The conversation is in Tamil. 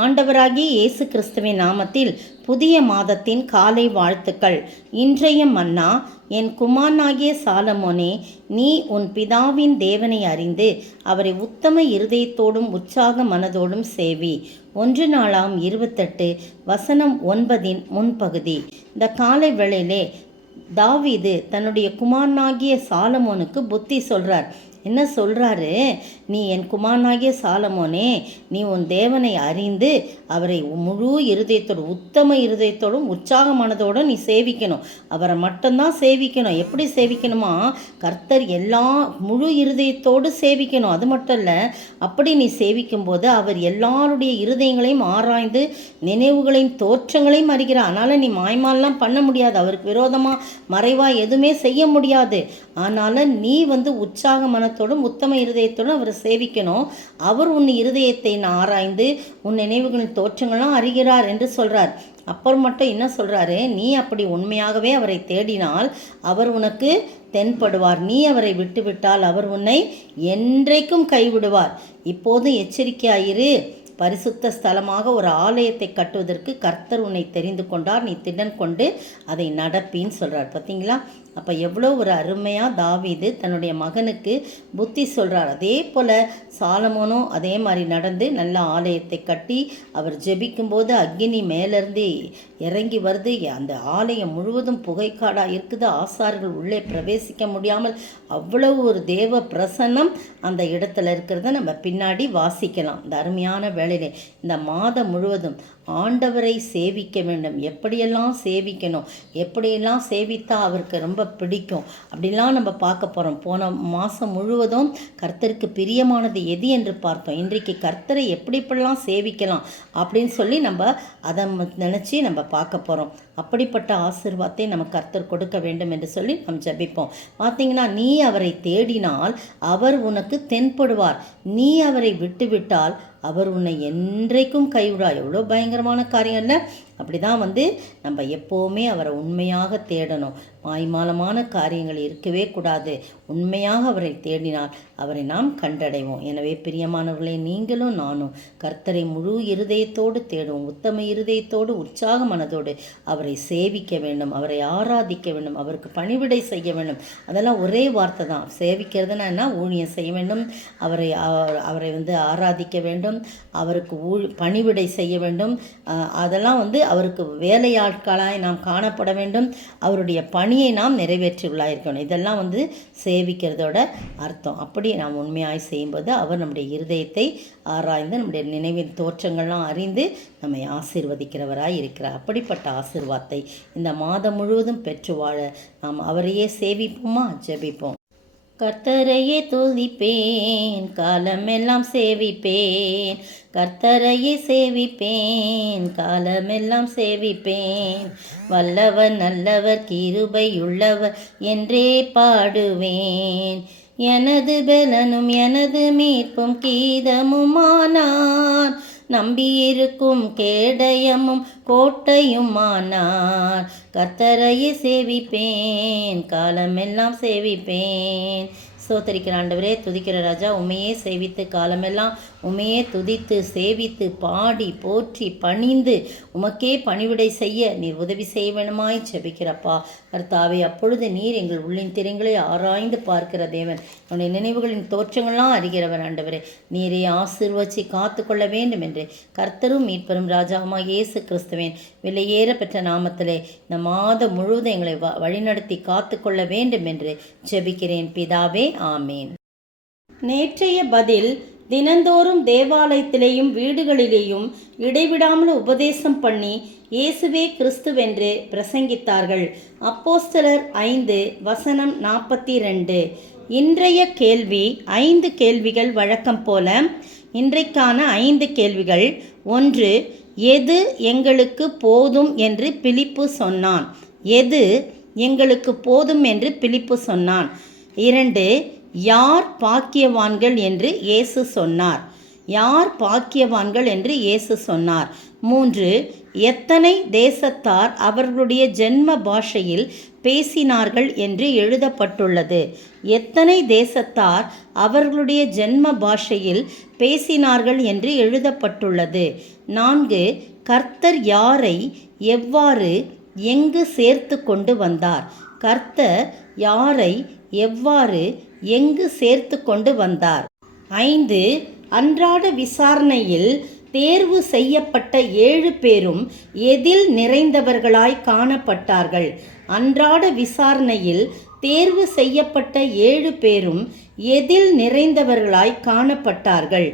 ஆண்டவராகிய இயேசு கிறிஸ்துவின் நாமத்தில் புதிய மாதத்தின் காலை வாழ்த்துக்கள். இன்றைய மன்னா, என் குமாரனாகிய சாலமோனே, நீ உன் பிதாவின் தேவனை அறிந்து அவரை உத்தம இருதயத்தோடும் உற்சாக மனதோடும் சேவி. 1 நாளாம் 28 வசனம் 9 முன்பகுதி. இந்த காலை வேளையிலே தாவீது தன்னுடைய குமாரனாகிய சாலமோனுக்கு புத்தி சொல்றார். என்ன சொல்கிறாரு? நீ என் குமாரனாகிய சாலமோனே, நீ உன் தேவனை அறிந்து அவரை முழு இருதயத்தோடு உத்தம இருதயத்தோடும் உற்சாகமானதோடு நீ சேவிக்கணும். அவரை மட்டும்தான் சேவிக்கணும். எப்படி சேவிக்கணுமா? கர்த்தர் எல்லா முழு இருதயத்தோடு சேவிக்கணும். அது மட்டும் இல்லை, அப்படி நீ சேவிக்கும்போது அவர் எல்லாருடைய இருதயங்களையும் ஆராய்ந்து நினைவுகளையும் தோற்றங்களையும் அறிகிறார். அதனால் நீ மாய்மாலாம் பண்ண முடியாது. அவருக்கு விரோதமாக மறைவாக எதுவுமே செய்ய முடியாது. அதனால் நீ உற்சாக மனத்தோடும் உத்தம இருதயத்தோடும் அவரை சேவிக்கணும். அவர் உன் இருதயத்தை ஆராய்ந்து உன் நினைவுகளின் தோற்றங்களும் அறிகிறார் என்று சொல்கிறார். அப்புறம் மட்டும் என்ன சொல்கிறாரு? நீ அப்படி உண்மையாகவே அவரை தேடினால் அவர் உனக்கு தென்படுவார். நீ அவரை விட்டுவிட்டால் அவர் உன்னை என்றைக்கும் கைவிடுவார். இப்போது எச்சரிக்கையாயிரு. பரிசுத்த ஸ்தலமாக ஒரு ஆலயத்தை கட்டுவதற்கு கர்த்தர் உன்னை தெரிந்து கொண்டார். நீ திடன் கொண்டு அதை நடப்பின்னு சொல்கிறார். பார்த்தீங்களா? அப்போ எவ்வளோ ஒரு அருமையாக தாவீது தன்னுடைய மகனுக்கு புத்தி சொல்கிறார். அதே போல் சாலமோனும் அதே மாதிரி நடந்து நல்ல ஆலயத்தை கட்டி அவர் ஜெபிக்கும்போது அக்கினி மேலேருந்து இறங்கி வருது. அந்த ஆலயம் முழுவதும் புகைக்காடாக இருக்குது. ஆசார்கள் உள்ளே பிரவேசிக்க முடியாமல் அவ்வளவு ஒரு தேவ பிரசன்னம் அந்த இடத்துல இருக்கிறத நம்ம பின்னாடி வாசிக்கலாம். இந்த அருமையான வேளையிலே இந்த மாதம் முழுவதும் ஆண்டவரை சேவிக்க வேண்டும். எப்படியெல்லாம் சேவிக்கணும், எப்படியெல்லாம் சேவித்தா அவருக்கு ரொம்ப பிடிக்கும், அப்படிலாம் நம்ம பார்க்க போகிறோம். போன மாதம் முழுவதும் கர்த்தருக்கு பிரியமானது எது என்று பார்த்தோம். இன்றைக்கு கர்த்தரை எப்படிப்படலாம் சேவிக்கலாம் அப்படின்னு சொல்லி நம்ம அதை நினச்சி நம்ம பார்க்க போகிறோம். அப்படிப்பட்ட ஆசீர்வாதத்தை நம்ம கர்த்தர் கொடுக்க வேண்டும் என்று சொல்லி நாம் ஜெபிப்போம். பார்த்தீங்கன்னா, நீ அவரை தேடினால் அவர் உனக்கு தென்படுவார். நீ அவரை விட்டுவிட்டால் அவர் உன்னை என்றைக்கும் கைவிடார். எவ்வளோ பயங்கரமான காரியம் இல்லை? அப்படி தான் நம்ம எப்போவுமே அவரை உண்மையாக தேடணும். மாய்மாலமான காரியங்கள் இருக்கவே கூடாது. உண்மையாக அவரை தேடினால் அவரை நாம் கண்டடைவோம். எனவே பிரியமானவர்களே, நீங்களும் நானும் கர்த்தரை முழு இருதயத்தோடு தேடுவோம். உத்தம இருதயத்தோடு உற்சாக மனதோடு அவரை சேவிக்க வேண்டும், அவரை ஆராதிக்க வேண்டும், அவருக்கு பணிவிடை செய்ய வேண்டும். அதெல்லாம் ஒரே வார்த்தை தான். சேவிக்கிறதுனா என்ன? ஊழியம் செய்ய வேண்டும், அவரை ஆராதிக்க வேண்டும், அவருக்கு பணிவிடை செய்ய வேண்டும். அதெல்லாம் அவருக்கு வேலையாட்களாய் நாம் காணப்பட வேண்டும். அவருடைய பணியை நாம் நிறைவேற்றியுள்ளாயிருக்கணும். இதெல்லாம் சேவிக்கிறதோட அர்த்தம். அப்படி நாம் உண்மையாய் செய்யும்போது அவர் நம்முடைய இருதயத்தை ஆராய்ந்து நம்முடைய நினைவின் தோற்றங்கள்லாம் அறிந்து நம்மை ஆசீர்வதிக்கிறவராய் இருக்கிறார். அப்படிப்பட்ட ஆசீர்வாதத்தை இந்த மாதம் முழுவதும் பெற்று வாழ நாம் அவரையே சேவிப்போமா? ஜெபிப்போம். கர்த்தரையே துதிப்பேன், காலமெல்லாம் சேவிப்பேன். கர்த்தரையே சேவிப்பேன், காலமெல்லாம் சேவிப்பேன். வல்லவர் நல்லவர் கிருபையுள்ளவர் என்றே பாடுவேன். எனது பலனும் எனது மீட்பும் கீதமுமானார். நம்பியிருக்கும் கேடயமும் கோட்டையுமானார். கர்த்தரையே சேவிப்பேன், காலமெல்லாம் சேவிப்பேன். ஸ்தோத்திரிக்கிற ஆண்டவரே, துதிக்கிற ராஜா, உமையே சேவித்து காலமெல்லாம் உமையே துதித்து சேவித்து பாடி போற்றி பணிந்து உமக்கே பணிவிடை செய்ய நீர் உதவி செய்ய வேணுமாய் ஜெபிக்கிறப்பா. கர்த்தாவே, அப்பொழுது நீர் எங்கள் உள்ளின் திரைங்களை ஆராய்ந்து பார்க்கிற தேவன், உன்னுடைய நினைவுகளின் தோற்றங்கள்லாம் அறிகிறவர். ஆண்டவரே, நீரை ஆசீர்வதித்து காத்து கொள்ள வேண்டும் என்று கர்த்தரும் மீட்பரும் ராஜாவுமாய் இயேசு கிறிஸ்துவின் விலையேற பெற்ற நாமத்திலே இந்த மாதம் முழுவதும் எங்களை வழிநடத்தி காத்து கொள்ள வேண்டும் என்று ஜெபிக்கிறேன் பிதாவே, ஆமேன். நேற்றைய பதில், தினந்தோறும் தேவாலயத்திலேயும் வீடுகளிலேயும் இடைவிடாமல் உபதேசம் பண்ணி இயேசுவே கிறிஸ்துவென்று பிரசங்கித்தார்கள். அப்போஸ்தலர் 5 வசனம் 42. இன்றைய கேள்வி 5 கேள்விகள். வழக்கம் போல இன்றைக்கான 5 கேள்விகள். 1. எது எங்களுக்கு போதும் என்று பிலிப்பு சொன்னான்? எது எங்களுக்கு போதும் என்று பிலிப்பு சொன்னான்? 2. யார் பாக்கியவான்கள் என்று இயேசு சொன்னார்? யார் பாக்கியவான்கள் என்று இயேசு சொன்னார். 3. எத்தனை தேசத்தார் அவர்களுடைய ஜென்ம பாஷையில் பேசினார்கள் என்று எழுதப்பட்டுள்ளது. எத்தனை தேசத்தார் அவர்களுடைய ஜென்ம பாஷையில் பேசினார்கள் என்று எழுதப்பட்டுள்ளது. 4. கர்த்தர் யாரை எவ்வாறு எங்கு சேர்த்து கொண்டு வந்தார். கர்த்தர் யாரை எவ்வாறு எங்கு சேர்த்து கொண்டு வந்தார். 5. அன்றாட விசாரணையில் தேர்வு செய்யப்பட்ட 7 பேரும் எதில் நிறைந்தவர்களாய் காணப்பட்டார்கள். அன்றாட விசாரணையில் தேர்வு செய்யப்பட்ட 7 பேரும் எதில் நிறைந்தவர்களாய் காணப்பட்டார்கள்.